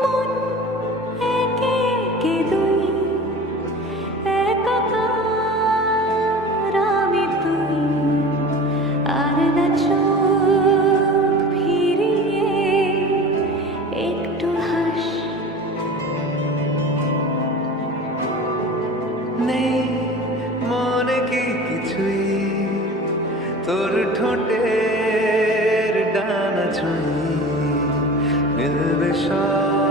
মন একে একে দুই, একাকার আমি তুই, আর না চোখ ফিরিয়ে একটু হাস। নেই মনে কি কিছুই, তোর ঠোঁটের ডানা ছুঁই, মিলবে সব